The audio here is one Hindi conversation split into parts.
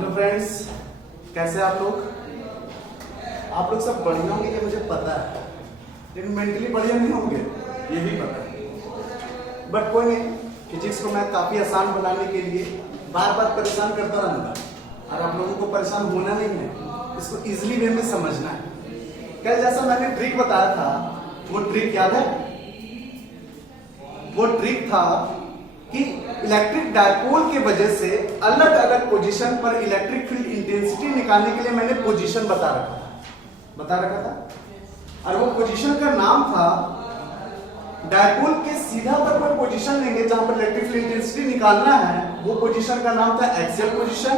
हेलो फ्रेंड्स, कैसे आप लोग? आप लोग सब बढ़िया होंगे ये मुझे पता है, लेकिन मेंटली बढ़िया नहीं होंगे ये भी पता है। बट कोई नहीं, फिजिक्स को मैं काफ़ी आसान बनाने के लिए बार बार परेशान करता रहूँगा और आप लोगों को परेशान होना नहीं है, इसको इजीली वे में समझना है। कल जैसा मैंने ट्रिक बताया था, वो ट्रिक याद है? वो ट्रिक था कि इलेक्ट्रिक डायपोल के वजह से अलग अलग पोजीशन पर इलेक्ट्रिक फील्ड इंटेंसिटी निकालने के लिए मैंने पोजीशन बता रखा था और वो पोजीशन का नाम था, डायपोल के सीधा पर कोई पोजीशन लेंगे जहां पर इलेक्ट्रिक फील्ड इंटेंसिटी निकालना है, वो पोजीशन का नाम था एक्सियल पोजीशन।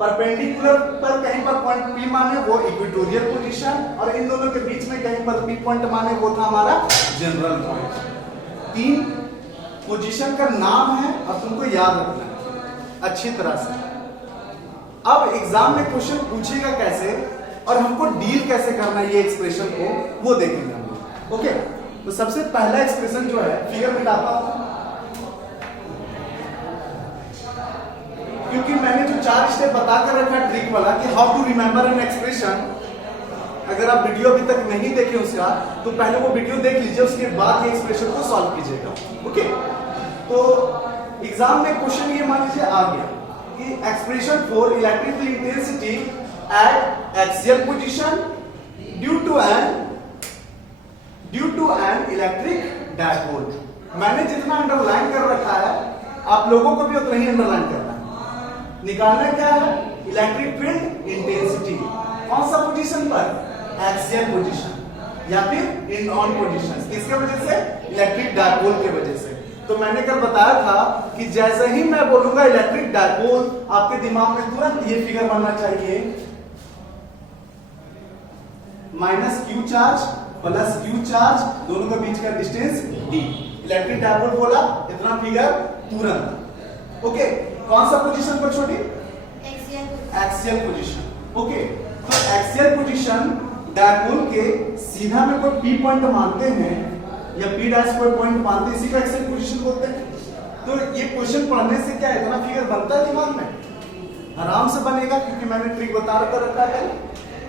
परपेंडिकुलर पर कहीं पर पॉइंट P माने वो इक्वेटोरियल पोजीशन, और इन दोनों के बीच में कहीं पर P पॉइंट माने वो था हमारा जनरल पॉइंट। 3 पोजीशन का नाम है और तुमको याद रखना है अच्छी तरह से। अब एग्जाम में क्वेश्चन पूछेगा कैसे और हमको डील कैसे करना है ये एक्सप्रेशन को, वो देखेंगे हम लोग। ओके, तो सबसे पहला एक्सप्रेशन जो है फिगर में डालता हूं, क्योंकि मैंने जो 4 स्टेप बताकर रखा ट्रिक वाला कि how to remember an expression. अगर आप वीडियो अभी तक नहीं देखे उसका तो पहले वो वीडियो देख लीजिए, उसके बाद ये एक्सप्रेशन को सॉल्व कीजिएगा। ओके, तो एग्जाम में क्वेश्चन ये मान लीजिए आ गया कि expression for electric field intensity at axial position due to an electric dipole. मैंने जितना अंडरलाइन कर रखा है आप लोगों को भी उतना ही अंडरलाइन करना है। निकालना क्या है? Electric field intensity. कौन सा पोजीशन पर? एक्सियल पोजीशन या फिर इन ऑन पोजीशन। किसके वजह से? इलेक्ट्रिक डायपोल के वजह से। तो मैंने कल बताया था कि जैसे ही मैं बोलूंगा इलेक्ट्रिक डायपोल, आपके दिमाग में तुरंत ये फिगर बनना चाहिए, minus Q charge plus Q charge, दोनों के बीच का डिस्टेंस d। इलेक्ट्रिक डायपोल बोला, इतना फिगर तुरंत। ओके, कौन सा पोजीशन पर छोटी? Axial position. ओके, तो एक्सियल पोजीशन डायपोल के सीधा में कोई P पॉइंट मानते हैं या P डैश कोई पॉइंट मानते हैं, इसी को एक्सियल पोजीशन बोलते हैं। तो ये क्वेश्चन पढ़ने से क्या इतना फिगर बनता है दिमाग में? आराम से बनेगा, क्योंकि मैंने ट्रिक बता रखा है।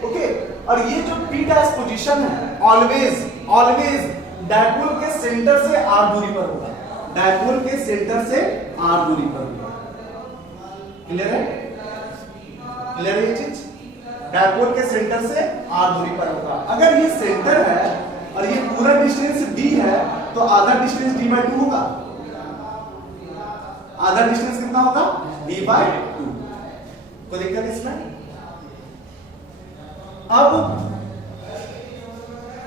ओके, और ये जो P डैश पोजीशन है ऑलवेज डायपोल के सेंटर से r दूरी पर होगा। डायपोल के सेंटर से r दूरी पर होगा। क्लियर है? क्लियर है ये चीज? डायपोल के सेंटर से r दूरी पर होगा। अगर ये सेंटर है और ये पूरा डिस्टेंस d है तो आधा डिस्टेंस d/2 होगा। आधा डिस्टेंस कितना होगा? d/2। कोई दिक्कत इसमें? अब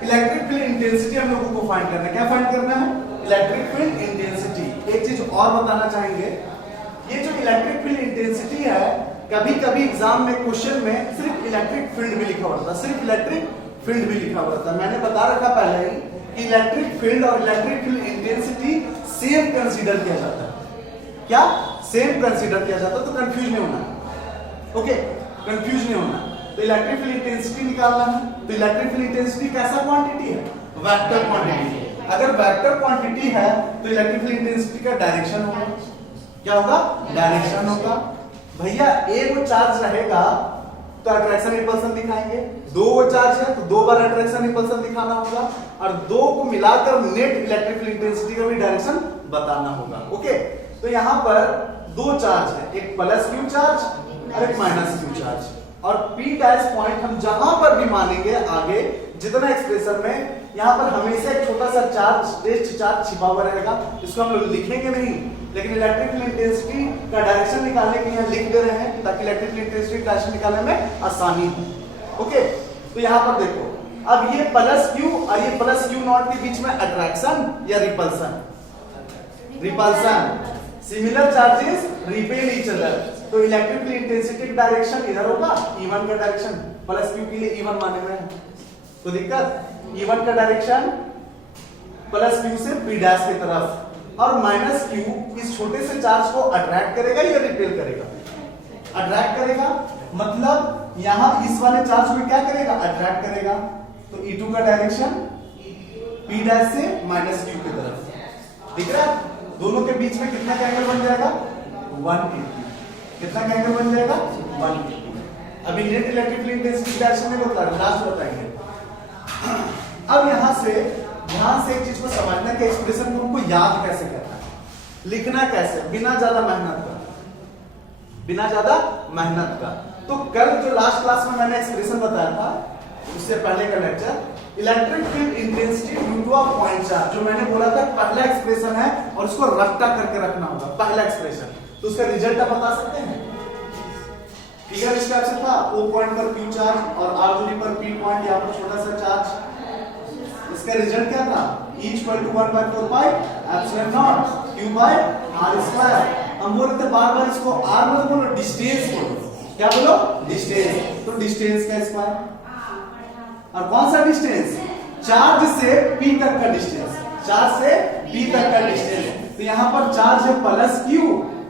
इलेक्ट्रिक फील्ड इंटेंसिटी हम लोगों को फाइंड करना है। क्या फाइंड करना है? Electric field intensity. एक चीज और बताना चाहेंगे, ये जो इलेक्ट्रिक फील्ड इंटेंसिटी है, कभी कभी एग्जाम में क्वेश्चन में सिर्फ इलेक्ट्रिक फील्ड भी लिखा होता है, सिर्फ इलेक्ट्रिक फील्ड भी लिखा होता है। मैंने बता रखा पहले ही कि इलेक्ट्रिक फील्ड और electric field intensity same consider किया जाता है। क्या? सेम कंसीडर किया जाता है, तो कंफ्यूज नहीं होना। ओके, कंफ्यूज नहीं होना। तो इलेक्ट्रिक फील्ड इंटेंसिटी निकालना है, तो इलेक्ट्रिक फील्ड इंटेंसिटी कैसा क्वांटिटी है? Vector quantity. अगर वेक्टर क्वांटिटी है तो इलेक्ट्रिक फील्ड इंटेंसिटी का डायरेक्शन होगा। क्या होगा? डायरेक्शन होगा। भैया एक वो चार्ज रहेगा तो अट्रैक्शन रिपल्सन दिखाएंगे, 2 वो चार्ज है तो 2 बार अट्रैक्शन रिपल्सन दिखाना होगा, और 2 को मिलाकर नेट इलेक्ट्रिक फील्ड इंटेंसिटी का भी डायरेक्शन बताना होगा। ओके, तो यहां पर 2 चार्ज है, एक प्लस क्यू चार्ज और एक माइनस क्यू चार्ज, और P डैश पॉइंट हम जहां पर भी मानेंगे आगे जितना एक्सप्रेशन में, यहां पर हमेशा एक छोटा सा चार्ज, टेस्ट चार्ज छिपा हुआ रहेगा। इसको हम लोग लिखेंगे नहीं, लेकिन इलेक्ट्रिक फील्ड इंटेंसिटी का डायरेक्शन निकालने के लिए यहां लिख दे रहे हैं ताकि इलेक्ट्रिक फील्ड इंटेंसिटी का डायरेक्शन निकालने में आसानी हो। ओके, तो यहां पर देखो, अब ये प्लस क्यू और ये प्लस क्यू नॉट के बीच में अट्रैक्शन या repulsion? Repulsion. Similar charges repel each other, तो इलेक्ट्रिक फील्ड इंटेंसिटी का डायरेक्शन इधर होगा, E1 का डायरेक्शन प्लस क्यू के लिए E1 माने हुए हैं, तो दिक्कत? E1 का डायरेक्शन प्लस क्यू से P डैश की तरफ, और माइनस क्यू इस छोटे से चार्ज को अट्रैक्ट करेगा या रिपेल करेगा? अट्रैक्ट करेगा, मतलब यहां इस वाले चार्ज को क्या करेगा? अट्रैक्ट करेगा। तो E2 का डायरेक्शन P डैश से माइनस क्यू की तरफ। दिख रहा है? दोनों के बीच में कितना एंगल बन जाएगा? 180। कितना का एंगल बन जाएगा 180। अभी net electric field intensity direction में बता रहे, लास्ट बताएंगे। अब यहां से ध्यान से एक चीज को समझना कि एक्सप्रेशन को हमको याद कैसे करना है, लिखना कैसे, बिना ज्यादा मेहनत का। तो कल जो लास्ट क्लास में मैंने एक्सप्रेशन बताया था, उससे पहले का lecture, electric field intensity due to a point charge, जो मैंने बोला था पहला एक्सप्रेशन है और उसको रट्टा करके रखना होगा, पहला एक्सप्रेशन। तो उसका रिजल्ट आप बता सकते हैं। फिगर इस टाइप से था, O पॉइंट पर Q चार्ज और R दूरी पर P पॉइंट, यहाँ पर छोटा सा चार्ज। इसका रिजल्ट क्या था? E equal to 1/4 pi epsilon not Q by R square. हम बोल रहे थे बार-बार इसको R मत बोलो, डिस्टेंस बोलो। क्या बोलो? डिस्टेंस। तो डिस्टेंस का स्क्वायर, और कौन सा डिस्टेंस? चार्ज से P तक का डिस्टेंस, चार्ज से P तक का डिस्टेंस। तो यहाँ पर चार्ज है प्लस Q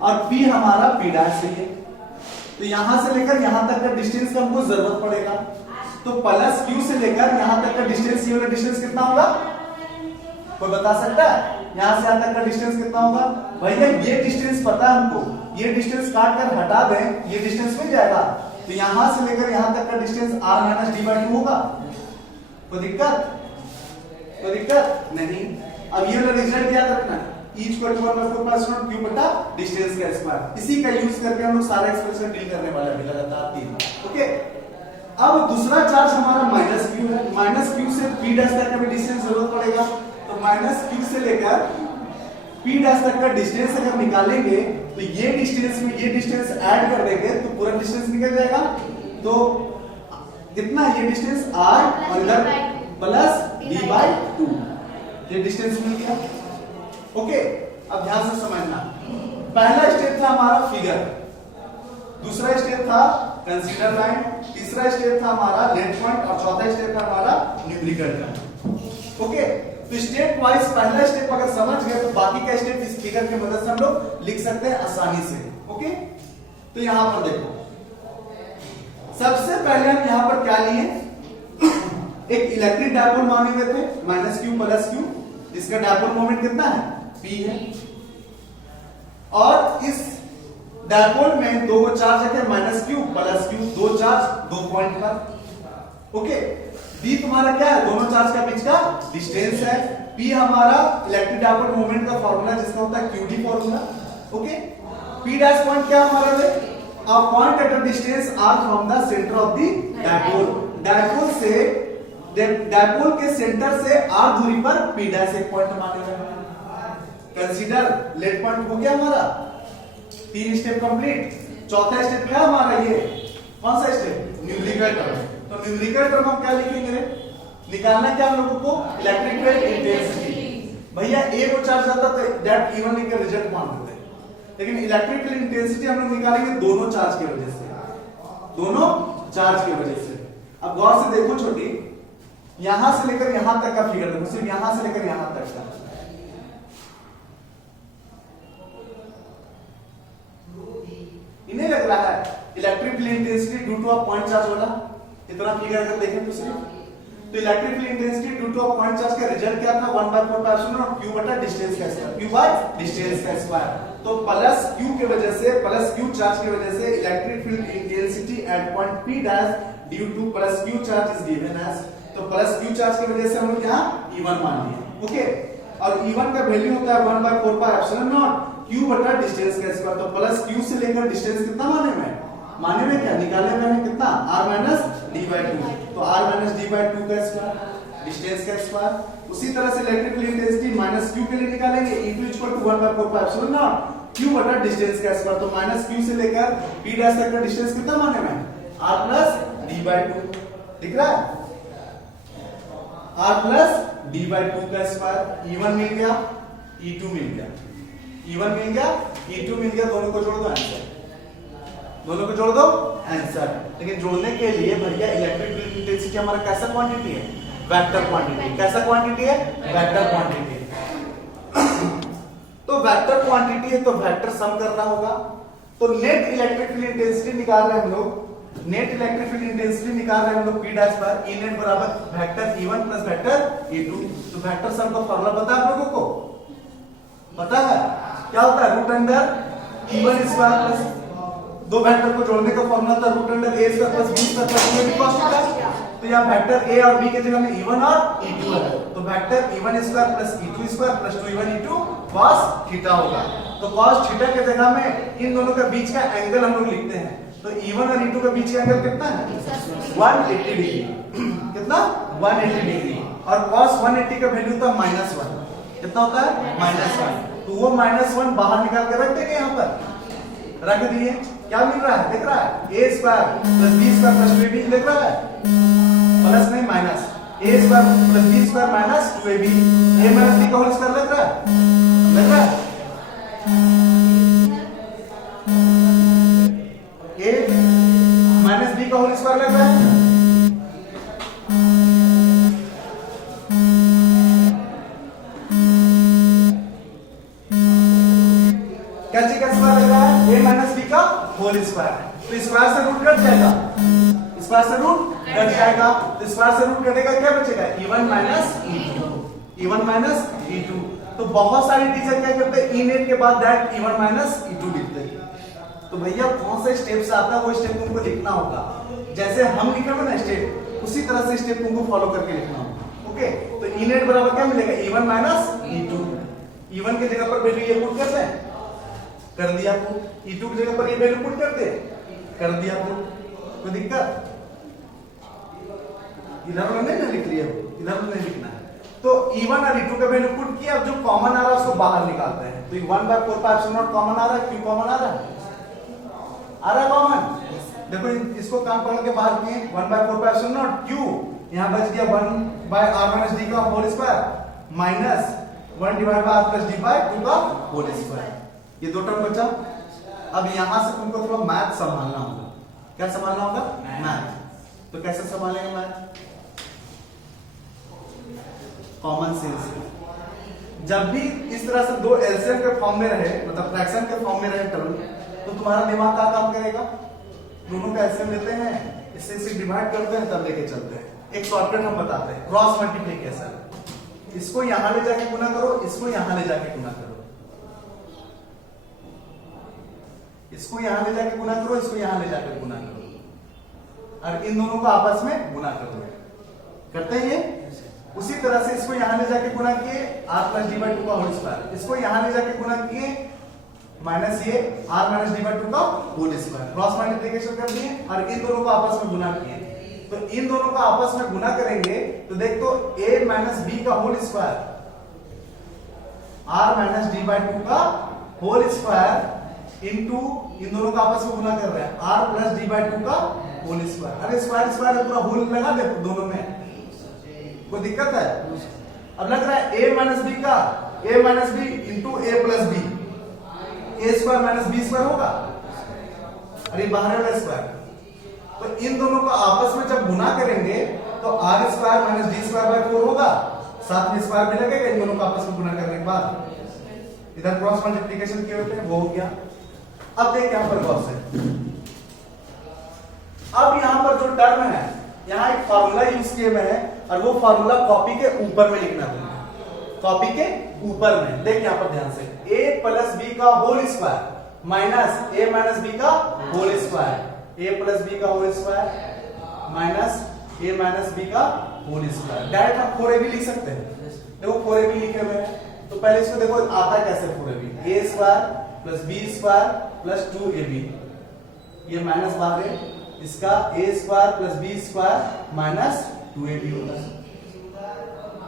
और P हमारा P डैश है। तो यहां से लेकर यहां तक का डिस्टेंस का हमको जरूरत पड़ेगा। तो प्लस Q से लेकर यहां तक का डिस्टेंस, ये वाला डिस्टेंस कितना होगा? कोई बता सकता है? यहां से यहां तक का डिस्टेंस कितना होगा? भैया ये डिस्टेंस पता है हमको, ये डिस्टेंस काट कर हटा दें, ये डिस्टेंस मिल जाएगा। तो यहां से लेकर यहां तक का डिस्टेंस r माइनस d/2 होगा। कोई दिक्कत नहीं। अब ये वाला रिजल्ट याद रखना, E equal to 1/4 pi epsilon Q बटा डिस्टेंस का स्क्वायर। इसी का यूज करके हम लोग सारा एक्सप्रेशन डील करने वाले हैं लगातार 3। ओके, अब दूसरा चार्ज हमारा माइनस Q है। माइनस Q से P डैश तक का भी डिस्टेंस जरूरत पड़ेगा। तो माइनस Q से लेकर P डैश तक का डिस्टेंस अगर निकालेंगे तो ये डिस्टेंस में ये डिस्टेंस ऐड कर देंगे तो पूरा डिस्टेंस निकल जाएगा। तो कितना ये डिस्टेंस r और इधर प्लस d/2, ये डिस्टेंस मिल गया। ओके, अब ध्यान से समझना, पहला स्टेप था हमारा फिगर, दूसरा स्टेप था कंसीडर लाइन, तीसरा स्टेप था हमारा नेट पॉइंट और चौथा स्टेप था हमारा न्यूमेरिकल टर्म। ओके, तो स्टेप वाइज पहला स्टेप अगर समझ गए तो बाकी का स्टेप इस फिगर की मदद से हम लोग लिख सकते हैं आसानी से। ओके, तो यहां पर देखो, सबसे पहले हम यहां पर क्या लिए, एक इलेक्ट्रिक डायपोल माने हुए थे माइनस Q प्लस Q, इसका डायपोल मोमेंट कितना है? P है। और इस डायपोल में दो चार्ज रखे माइनस Q प्लस Q, दो चार्ज दो पॉइंट पर। ओके, D तुम्हारा क्या है? दोनों चार्ज का बीच का डिस्टेंस है। P हमारा इलेक्ट्रिक डायपोल मोमेंट का फार्मूला जिसका होता है QD formula. Okay, P dash point क्या हमारा है? A point at a distance r from the center of the dipole। Dipole से डायपोल के सेंटर से r दूरी पर P डैश एक पॉइंट मानेगा। कंसीडर लेट पॉइंट हो गया हमारा, 3 स्टेप कंप्लीट। चौथा स्टेप क्या हमारा? ये कौन सा स्टेप? Numerical term. तो न्यूमेरिकल टर्म हम क्या लिखेंगे? निकालना क्या हम लोगों को? Electric field intensity. भैया ए को चार्ज आता तो दैट इवन लिख के रिजल्ट मान देते, लेकिन इलेक्ट्रिक फील्ड इंटेंसिटी हम लोग निकालेंगे दोनों चार्ज की वजह से, दोनों चार्ज की वजह से। अब गौर से देखो छोटी, यहां से लेकर यहां तक का फिगर देखो, सिर्फ यहां से लेकर यहां तक का। इन्हें लग रहा है electric field intensity due to a point charge वाला, इतना फिगर अगर देखें तो सिर्फ, तो electric field intensity due to a point charge का रिजल्ट क्या था? 1/4 पाई एप्सिलॉन और Q बटा डिस्टेंस का स्क्वायर, Q बाय डिस्टेंस का स्क्वायर। तो प्लस Q की वजह से, प्लस Q चार्ज की वजह से electric field intensity at point P dash due to plus Q charge is given as, तो प्लस Q चार्ज की वजह से हम लोग यहां E1 मान लिए। ओके, और E1 का वैल्यू होता है 1/4 पाई एप्सिलॉन नॉट Q बटा डिस्टेंस का स्क्वायर। तो प्लस Q से लेकर डिस्टेंस कितना माने में क्या निकाले मैंने? कितना? r minus d/2। तो r माइनस d/2 का स्क्वायर, डिस्टेंस का स्क्वायर। उसी तरह से electric field intensity minus Q के लिए निकालेंगे, E2 equal to 1/4 pi epsilon not Q बटा डिस्टेंस का स्क्वायर। तो माइनस Q से लेकर P डैश तक का डिस्टेंस कितना माने में? r plus d/2। दिख रहा है? r प्लस d/2 का स्क्वायर। E1 मिल गया, E2 मिल गया, E1 मिल गया, E2 मिल गया, दोनों को जोड़ दो आंसर, दोनों को जोड़ दो आंसर। लेकिन जोड़ने के लिए भैया इलेक्ट्रिक फील्ड इंटेंसिटी हमारा कैसा क्वांटिटी है? Vector quantity. कैसा क्वांटिटी है? Vector quantity. तो वेक्टर क्वांटिटी है तो वेक्टर सम करना होगा। तो नेट इलेक्ट्रिक फील्ड इंटेंसिटी निकाल रहे हैं हम लोग, नेट इलेक्ट्रिक फील्ड इंटेंसिटी निकाल रहे हैं हम लोग P डैश पर E नेट बराबर vector E1 plus vector E2। तो वेक्टर सम का फार्मूला पता है आप लोगों को? पता है क्या होता है? Root under E1 square plus दो वेक्टर को जोड़ने का फॉर्मूला था root under A square plus B square plus 2ab cos theta. तो यहाँ वेक्टर a और b के जगह में e1 और e2 है, तो vector e1 square plus e2 square plus 2e1 e2 cos theta होगा। तो cos थीटा के जगह में इन दोनों के बीच का एंगल हम लोग लिखते हैं, तो e1 और e2 के बीच का एंगल कितना है 180 डिग्री। कितना 180 डिग्री। और cos 180 का वैल्यू था -1, कितना होता है -1। तो वो -1 बाहर निकाल के रख देंगे, यहाँ पर रख दिए। क्या मिल रहा है दिख रहा है a square plus b square plus 2ab दिख रहा है, प्लस नहीं minus a square plus b square minus 2ab, a minus b का होल स्क्वायर लग रहा है, लग रहा है a माइनस b का होल स्क्वायर लग रहा है। क्या चीज का स्क्वायर लग रहा है a माइनस b का होल स्क्वायर। तो स्क्वायर से रूट कट जाएगा, स्क्वायर से रूट कट जाएगा, तो स्क्वायर से रूट कटेगा क्या बचेगा e1 minus e2, e1 minus e2। तो बहुत सारे टीचर क्या करते हैं e नेट के बाद डायरेक्ट e1 माइनस e2 लिखते हैं। तो भैया कौन सा स्टेप से आता है वो स्टेप तुमको लिखना होगा, जैसे हम लिखे हुए ना स्टेप उसी तरह से स्टेप तुमको फॉलो करके लिखना होगा। ओके, तो e नेट बराबर क्या मिलेगा e1 माइनस e2। e1 की जगह पर वैल्यू ये पुट करते हैं, कर दिया पुट, e2 की जगह पर ये वैल्यू पुट करते हैं, कर दिया पुट। कोई दिक्कत इधर नहीं लिख लिया, इधर नहीं लिखना है। तो e1 और e2 का वैल्यू पुट किया, अब जो कॉमन आ रहा है उसको बाहर निकालते हैं। तो 1/4 कॉमन आ रहा है, क्यों कॉमन आ रहा है, आ रहा है कॉमन। देखो इसको काम पढ़ के बाहर किए 1/4 क्यों, यहां बच गया 1/r - d का whole square minus 1/r + d/2 का होल स्क्वायर। ये दो टर्म बचा। अब यहां से तुमको थोड़ा मैथ संभालना होगा। क्या संभालना होगा, मैथ। तो कैसे संभालेंगे मैथ, कॉमन सेंस। जब भी इस तरह से दो एलसीएम के फॉर्म में रहे, मतलब फ्रैक्शन के फॉर्म में रहे टर्म, तो तुम्हारा दिमाग का काम करेगा, दोनों का एलसीएम लेते हैं, इससे इसे डिवाइड करते हैं, तब लेके चलते हैं। एक शॉर्टकट हम बताते हैं, क्रॉस मल्टीप्लिकेशन। इसको यहां ले जाके गुना करो, इसको यहां ले जाके गुना करो, इसको यहां ले जाके गुना करो, इसको यहां ले जाके गुना करो, और इन दोनों को आपस में गुना करो। करते हैं ये। उसी तरह से इसको यहां ले जाके गुना किए r + d/2 का होल स्क्वायर, इसको यहां ले जाके गुना किए माइनस ये r - d/2 का होल स्क्वायर। क्रॉस मल्टीप्लिकेशन कर दिए और इन दोनों को आपस में गुना किए। तो इन दोनों को आपस में गुना करेंगे तो देख तो a - b का होल स्क्वायर r - d/2 का होल स्क्वायर इनटू इन दोनों का आपस में गुना कर रहे हैं r + d/2 का होल स्क्वायर। अरे स्क्वायर स्क्वायर पूरा होल लगा दे दोनों में, कोई दिक्कत है। अब लग रहा है a - b का a - b into a + b, a square - b square होगा, अरे बाहर वाला स्क्वायर। तो इन दोनों को आपस में जब गुना करेंगे तो r स्क्वायर - d स्क्वायर 4 होगा, साथ में स्क्वायर भी लगेगा इन दोनों को आपस में गुना करने के बाद। इधर क्रॉस मल्टीप्लिकेशन किए होते हैं, वो हो गया। अब देख यहां पर गौर से, अब यहां पर जो टर्म है यहां एक फार्मूला यूज किए हुए हैं, और वो फार्मूला कॉपी के ऊपर में लिखना है, कॉपी के ऊपर में। देख यहां पर ध्यान से, a + b का whole square minus a - b का होल स्क्वायर, a + b का whole square minus a - b का होल स्क्वायर। डायरेक्ट हम 4ab लिख सकते हैं। देखो 4ab लिखे हुए हैं, तो पहले इसको देखो आता कैसे 4ab, a square + b square + 2ab, ये माइनस बाहर है, इसका a square + b square minus 2ab होता है।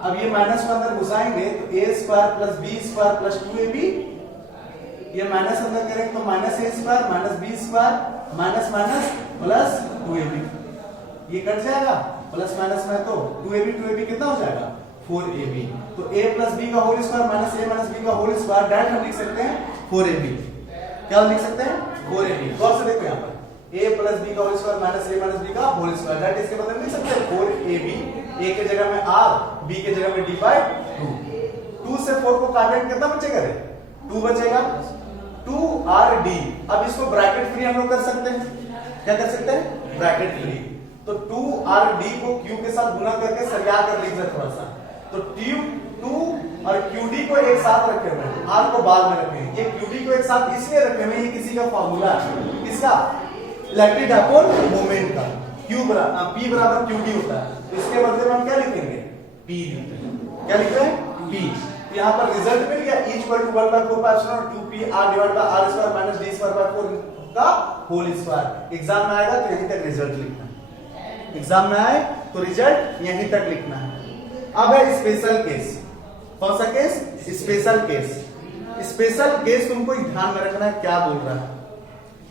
अब ये माइनस को अंदर घुसाएंगे तो a square + b square + 2ab, ये माइनस अंदर करेंगे तो -a square - b square minus minus plus 2ab, ये कट जाएगा प्लस माइनस में, तो 2ab कितना हो जाएगा 4ab। तो a + b का whole square minus a - b का होल स्क्वायर डायरेक्ट हम लिख सकते हैं 4ab। क्या लिख सकते हैं 4ab। गौर से देखो यहां पर a + b का whole square minus a - b का होल स्क्वायर, डायरेक्ट इसके बदले में लिख सकते हैं 4ab। a के जगह में r, b के जगह में d/2। 2 से 4 को काटेंगे कितना बचेगा रे, 2 बचेगा, 2rd। अब इसको ब्रैकेट फ्री हम लोग कर सकते हैं, क्या कर सकते हैं ब्रैकेट फ्री। तो 2rd को q के साथ गुना करके सरिया कर लिख दे थोड़ा सा, तो 2 और qd को एक साथ रखे हुए हैं, r को बाद में रखे हैं। ये qd को एक साथ इसलिए रखे हुए हैं, ये किसी का फार्मूला है, किसका किसका? इलेक्ट्रिक डायपोल मोमेंट का। P बराबर QD होता है, तो इसके बदले में हम क्या लिखेंगे? P लिखते हैं। क्या लिख रहे हैं? P। यहाँ पर रिजल्ट मिल गया, E equal to 1/4 2PR divide by R square minus D square by 4 का होल स्क्वायर। एग्जाम में आएगा तो यहीं तक रिजल्ट लिखना है। एग्जाम में आए तो रिजल्ट यहीं तक लिखना है। अब है स्पेशल केस। कौन सा case? Special case. Special case तुमको ध्यान में रखना है क्या बोल रहा है।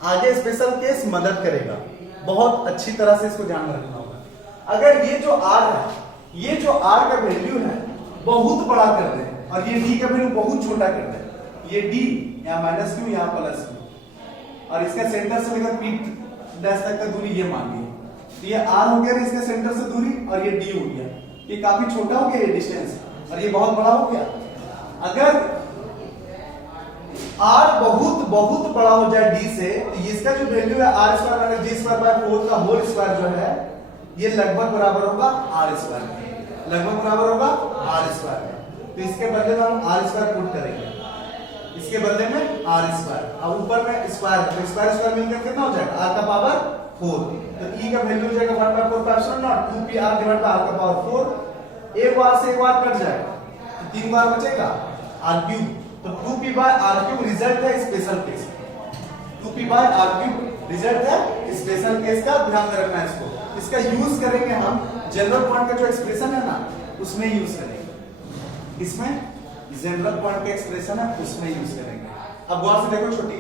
आगे स्पेशल केस मदद करेगा, बहुत अच्छी तरह से इसको ध्यान में रखना होगा। अगर ये जो R है, ये जो R का वैल्यू है बहुत बड़ा कर दे और ये D का वैल्यू बहुत छोटा कर दे, ये D यहाँ माइनस क्यू यहाँ प्लस क्यू, और इसका सेंटर से लेकर P डैश तक का दूरी ये मान लिया, तो ये R हो गया इसका सेंटर से दूरी और ये D हो गया। ये काफी छोटा हो गया ये डिस्टेंस और ये बहुत बड़ा हो गया। अगर R बहुत बहुत बड़ा हो जाए D से, तो इसका जो वैल्यू है R square minus D square by 4 का होल स्क्वायर जो है ये लगभग बराबर होगा R स्क्वायर के, लगभग बराबर होगा R स्क्वायर के। तो इसके बदले में हम R स्क्वायर पुट करेंगे, इसके बदले में R स्क्वायर, अब ऊपर में स्क्वायर, तो स्क्वायर स्क्वायर मिलकर कितना हो जाएगा? R का पावर 4, तो E का वैल्यू हो जाएगा 1/4 2PR डिवाइड बाय R का पावर 4। एक बार से एक बार कट जाएगा तो 3 बार बचेगा R क्यूब, तो 2P by R cube result है special case. 2P by R cube result है स्पेशल केस का, ध्यान में रखना है इसको। इसका यूज करेंगे हम जनरल पॉइंट का जो एक्सप्रेशन है ना उसमें यूज करेंगे, इसमें जनरल पॉइंट का एक्सप्रेशन है उसमें यूज करेंगे। अब गौर से देखो छोटी,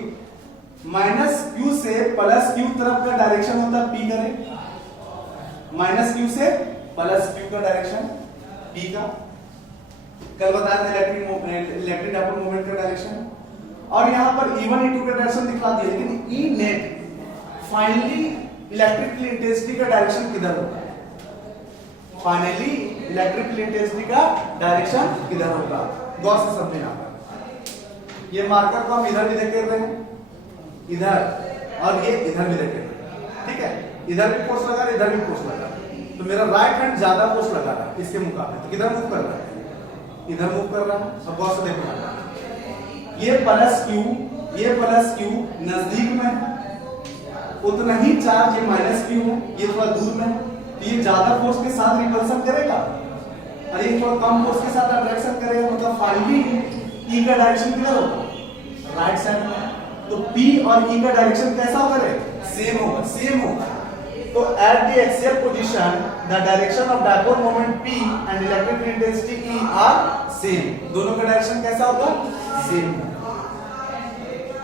माइनस क्यू से प्लस क्यू तरफ का डायरेक्शन होता है P करें, माइनस क्यू से प्लस क्यू का डायरेक्शन P का, कल बताया था इलेक्ट्रिक डायपोल मोमेंट का डायरेक्शन, और यहां पर E1 E2 का डायरेक्शन दिखा दिया, लेकिन E net finally electrical intensity का डायरेक्शन किधर होगा? फाइनली इलेक्ट्रिकल इंटेंसिटी का डायरेक्शन किधर होगा? गौर से समझना। ये मार्कर को हम इधर भी देख रहे हैं, इधर, और ये इधर भी देख रहे हैं, ठीक है? इधर भी फोर्स लगा, इधर भी फोर्स लगा, तो मेरा राइट हैंड ज्यादा फोर्स लगा रहा है इसके मुकाबले, तो किधर मूव कर रहा है? इधर मूव कर रहा है। अब गौर से देखना, ये प्लस क्यू नजदीक में है, उतना ही चार्ज ये माइनस क्यू है, ये थोड़ा दूर में है, तो ये ज्यादा फोर्स के साथ रिपल्सन करेगा और ये थोड़ा कम फोर्स के साथ अट्रैक्शन करेगा, मतलब फाइनली E का डायरेक्शन किधर होगा? राइट साइड में। तो P और E का डायरेक्शन कैसा होगा? सेम होगा, सेम होगा। तो at the axial position the direction of dipole moment P and electric intensity E are same, दोनों का डायरेक्शन कैसा होगा? सेम।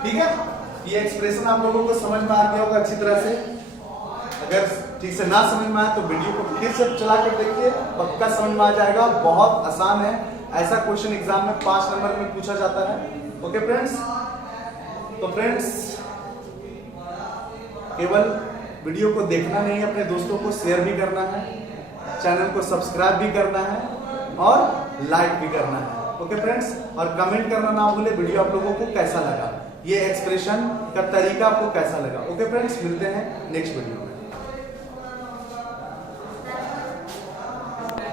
ठीक है, ये एक्सप्रेशन आप लोगों को समझ में आ गया होगा अच्छी तरह से। अगर ठीक से ना समझ में आए तो वीडियो को फिर से चला कर देखिए, पक्का समझ में आ जाएगा। बहुत आसान है, ऐसा क्वेश्चन एग्जाम में 5 नंबर में पूछा जाता है। ओके फ्रेंड्स, तो फ्रेंड्स केवल वीडियो को देखना नहीं, अपने दोस्तों को शेयर भी करना है, चैनल को सब्सक्राइब भी करना है और लाइक भी करना है। ओके फ्रेंड्स, और कमेंट करना ना भूले वीडियो आप लोगों को कैसा लगा, ये एक्सप्रेशन का तरीका आपको कैसा लगा। ओके फ्रेंड्स, मिलते हैं नेक्स्ट वीडियो में।